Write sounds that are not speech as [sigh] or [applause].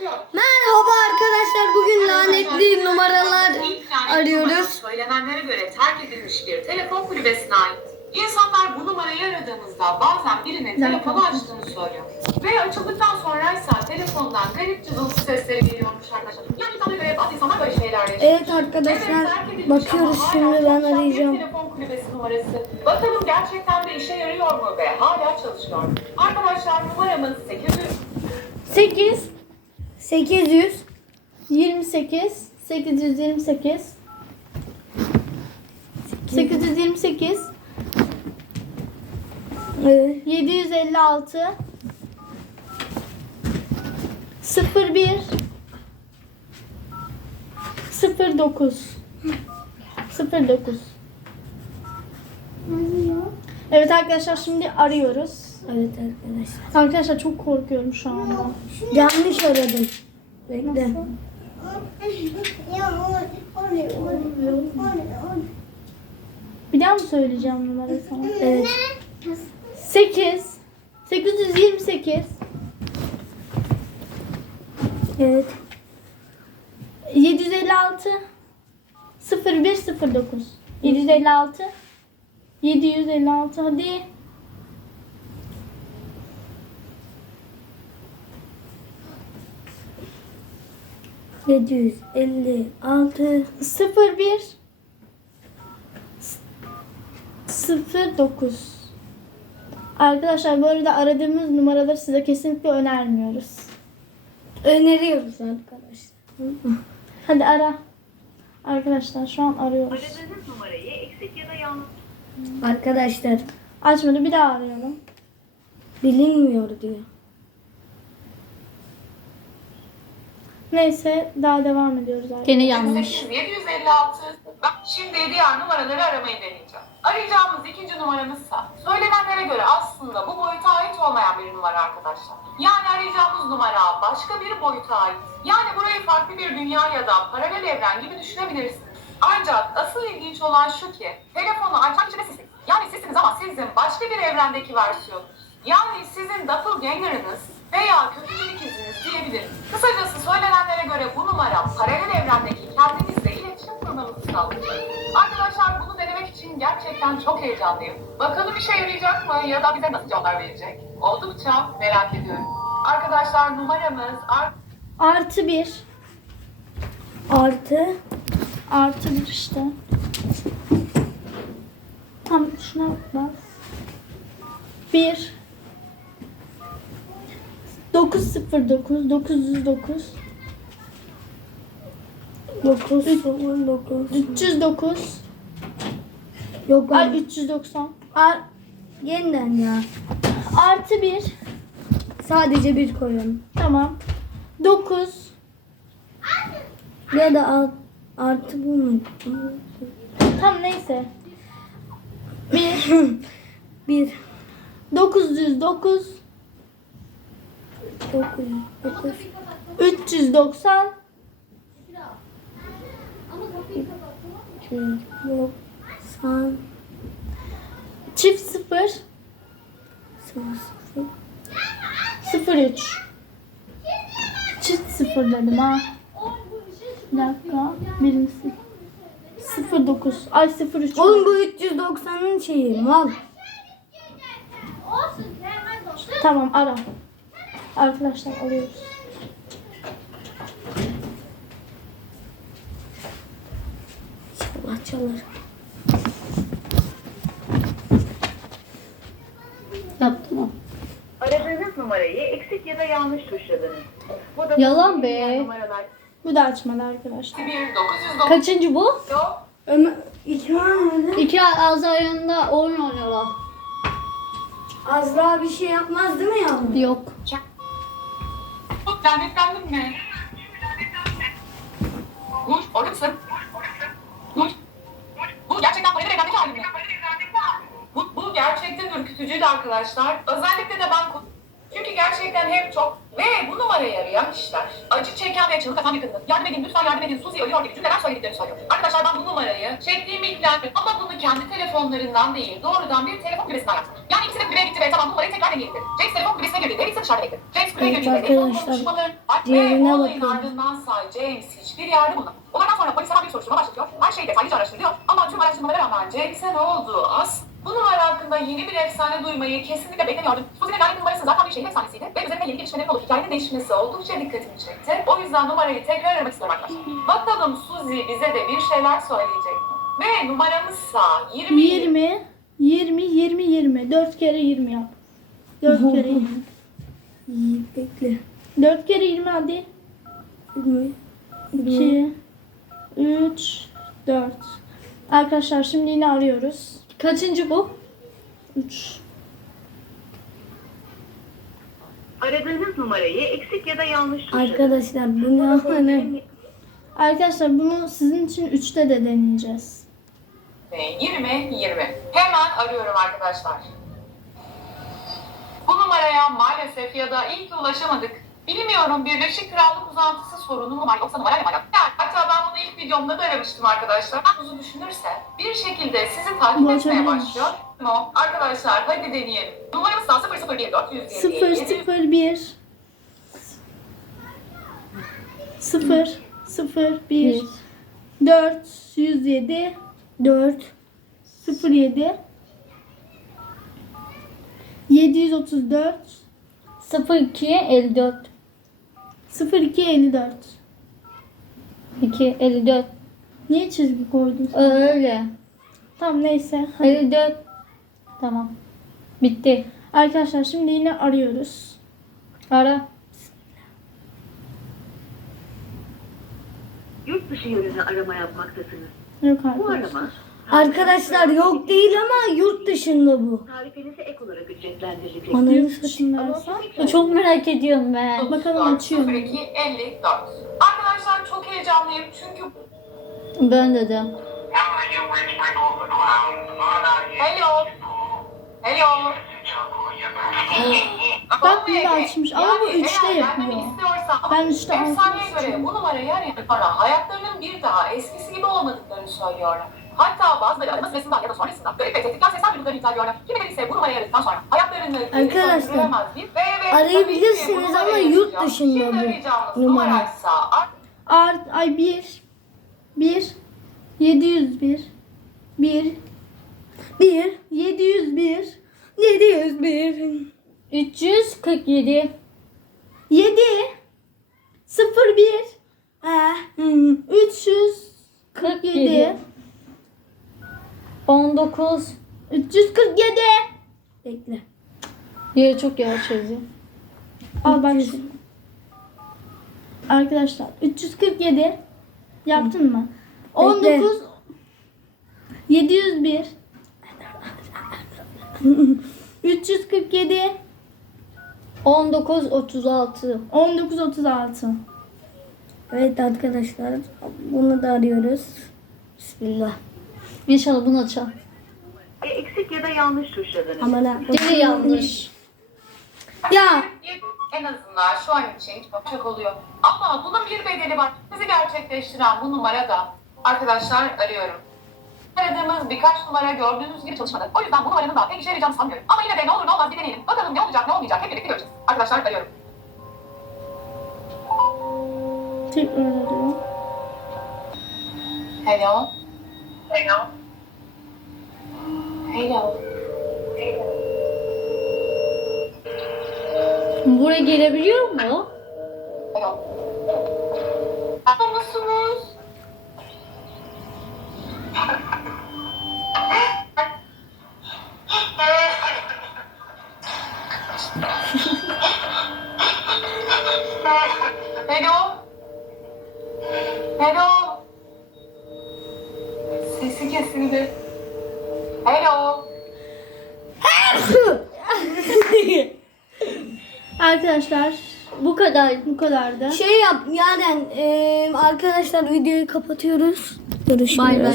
Merhaba arkadaşlar. Bugün lanetli numaralar arıyoruz. Söylenenlere göre terk edilmiş bir telefon kulübesine ait. İnsanlar bu numarayı aradığımızda bazen birinin telefonu açtığını söylüyor. Ve açıldıktan sonra ise telefondan garip cızıltı sesleri geliyormuş arkadaşlar. Yani insanlara göre bazı insanlar böyle şeyler yaşıyor. Evet arkadaşlar bakıyoruz şimdi ben arayacağım. Telefon kulübesi numarası. Bakalım gerçekten de işe yarıyor mu ve hala çalışıyor. mu? Arkadaşlar numaramız 800 8 800 28 828 828 evet. 756 01 09 09 Evet arkadaşlar şimdi arıyoruz. Evet arkadaşlar. Arkadaşlar çok korkuyorum şu anda. Yanlış aradım. Bekle. Bir daha mı söyleyeceğim numarayı sana? Evet. 8 828 Evet. 756 0109 756 756 hadi. Yedi yüz elli altı 01 09 Arkadaşlar bu arada aradığımız numaraları size kesinlikle önermiyoruz. öneriyoruz arkadaşlar. Hadi ara. Arkadaşlar şu an arıyoruz. Aradığınız numarayı eksik ya da yanlış Arkadaşlar Açmadı bir daha arayalım. bilinmiyor diyor. Neyse daha devam ediyoruz arkadaşlar. Gene yanlış. 756. Ben şimdi diğer numaraları aramayı deneyeceğim. Arayacağımız ikinci numaramızsa söylenenlere göre aslında bu boyuta ait olmayan bir numara arkadaşlar. Yani arayacağımız numara başka bir boyuta ait. Yani burayı farklı bir dünya ya da paralel evren gibi düşünebilirsiniz. Ancak asıl ilginç olan şu ki telefonu için de sizsiniz. Yani sizsiniz ama sizin başka bir evrendeki versiyonunuz. Yani sizin doppelganger'ınız veya kötücül ikiziniz diyebiliriz. Kısacası söylenenlere göre bu numara paralel evrendeki kendinizle iletişim kurmamızı sağlayacak. Arkadaşlar bunu denemek için gerçekten çok heyecanlıyım. Bakalım işe yarayacak mı ya da bize nasıl cevaplar verecek? Oldukça merak ediyorum. Arkadaşlar numaramız art Artı 1 Artı Artı 1 işte. Tam şuna bas. 1 909 909 dokuz sıfır dokuz. 309 Yok Ay abi. 390 Ar yeniden ya. Artı 1 Sadece bir koyalım. Tamam 9 Ya da alt, artı bu mu? Tam neyse. 1 bir. [clears throat] 909 dokuz. dokuz 390 iki doksan. Çift 0 sıfır. 03 Çift 0 dedim ha. Bir dakika. Birincisi. 09. Ay 03. Oğlum bu 390'ın şeyi mal. Tamam ara. Arkadaşlar arıyoruz. İnşallah çalar. Yaptım o. Aradığınız numarayı eksik ya da yanlış tuşladınız. Bu da Yalan be. Numaralar Bu da açmadı arkadaşlar. 1 909 Kaçıncı bu? Ömer iki var mıydı? İki Azra yanında oyun oynuyorlar. Azra bir şey yapmaz değil mi yavrum? Yok. Lanetlendim mi? Nur, orada mısın? Nur. Bu gerçekten halim mi? Bu, bu gerçekten ürkütücüydü arkadaşlar. Özellikle de ben... Çünkü gerçekten hep çok ve bu numarayı arayan kişiler acı çeken ve çığlık atan bir kadının yardım edin lütfen yardım edin Suzi ölüyor gibi cümleler söylediklerini söylüyor. Arkadaşlar ben bu numarayı çektiğim ilgilen ama bunu kendi telefonlarından değil doğrudan bir telefon kulübesinden yaptım. Yani ikisi de kulübeye gitti ve tamam numarayı tekrar deneyelim dedi. James telefon kulübesine girdi. David ise dışarıda bekledi. James kulübeye Evet girdi. Telefon konuşmaları ve olayın bakalım. ardındansa James hiçbir yerde bulunamadı. Olaydan sonra polis hemen bir soruşturma başlatıyor. Her şey detaylıca araştırılıyor. Ama tüm araştırmalara rağmen James'e ne oldu? As bu numara hakkında yeni bir efsane duymayı kesinlikle beklemiyordum. Suzi'nin lanet numarası zaten bir şehir efsanesiydi. Ve üzerine yeni gelişmelerin olup hikayenin değişmesi oldukça dikkatimi çekti. O yüzden numarayı tekrar aramak istiyorum arkadaşlar. Bakalım Suzi bize de bir şeyler söyleyecek mi? Ve numaramızsa 20. 20, 20, 20, 20. 4 kere 20 yap. 4 kere 20. İyi, bekle. 4 kere 20 hadi. Yirmi. 2, 3, 4. Arkadaşlar şimdi yine arıyoruz. Kaçıncı bu? 3. Aradığınız numarayı eksik ya da yanlış tuşladınız. Arkadaşlar bu ne? Arkadaşlar bunu sizin için 3'te de deneyeceğiz. Ve 20, 20. Hemen arıyorum arkadaşlar. Bu numaraya maalesef ya da iyi ki ulaşamadık. Bilmiyorum Birleşik Krallık uzantısı sorunu mu var yoksa numarayla mı alakalı? Hatta ben bunu ilk videomda da aramıştım arkadaşlar. Uzun düşünürse bir şekilde sizi takip Bu etmeye başlıyor. Mu? Arkadaşlar hadi deneyelim. Numaramız da 001 407 0, 0, 1. 0, 0, 1. 4, 107. 4. 07 734 02 54 02 54 2 54 Niye çizgi koydun? Öyle. Tamam neyse. Hadi. 54 Tamam. Bitti. Arkadaşlar şimdi yine arıyoruz. Ara. Yurt dışı yönünü arama yapmaktasınız. Yok Bu arkadaşlar. arama Arkadaşlar yok değil ama yurt dışında bu. tarifenize ek olarak ücretlendirilecek. Ananı Yurt satayım. dışındaysa. Çok merak ediyorum ben. Bakalım açıyor mu? 02 54. Arkadaşlar çok heyecanlıyım çünkü Ben dedim. Hello. Hello. Bak bir de açmış ama bu üçte yapıyor. Ben üçte Efsaneye altı göre bu numarayı arayan para hayatlarının bir daha eskisi gibi olmadıklarını söylüyorlar. Hatta bazıları arama sırasında ya da sonrasında garip ve tehditler sesler duyduklarını iddia ediyorlar. Kimileri ise bu numarayı aradıktan sonra hayatlarını Arkadaşlar, ve arayabilirsiniz ama yurt dışında bu numara. art- ay 1 1 701 1 1. 701 701. 347 7 01 Ha. Hı. 347 19 347 Bekle. Diye çok yavaş yazıyor. Al bak şimdi. Arkadaşlar 347 yaptın mı? 19 701 347 19 36 19 36 Evet arkadaşlar bunu da arıyoruz. Bismillah. İnşallah bunu açar. E, eksik ya da yanlış tuşladınız. Aman ha. Gene yanlış. Ya. En azından şu an için çok oluyor. Ama bunun bir bedeli var. Bizi gerçekleştiren bu numara da arkadaşlar arıyorum. Aradığımız birkaç numara gördüğünüz gibi çalışmadı. O yüzden bu numaranın da pek işe yarayacağını sanmıyorum. Ama yine de ne olur ne olmaz bir deneyelim. Bakalım ne olacak ne olmayacak hep birlikte göreceğiz. Arkadaşlar arıyorum. Tekrar arıyorum. Hello. Hello. Hello. Buraya gelebiliyor mu? Burada musunuz? [laughs] Hello. Hello. Sesi kesildi. Hello. Arkadaşlar Bu kadar. bu kadardı. Şey yap yani eee, arkadaşlar videoyu kapatıyoruz. Görüşürüz. Bay bay.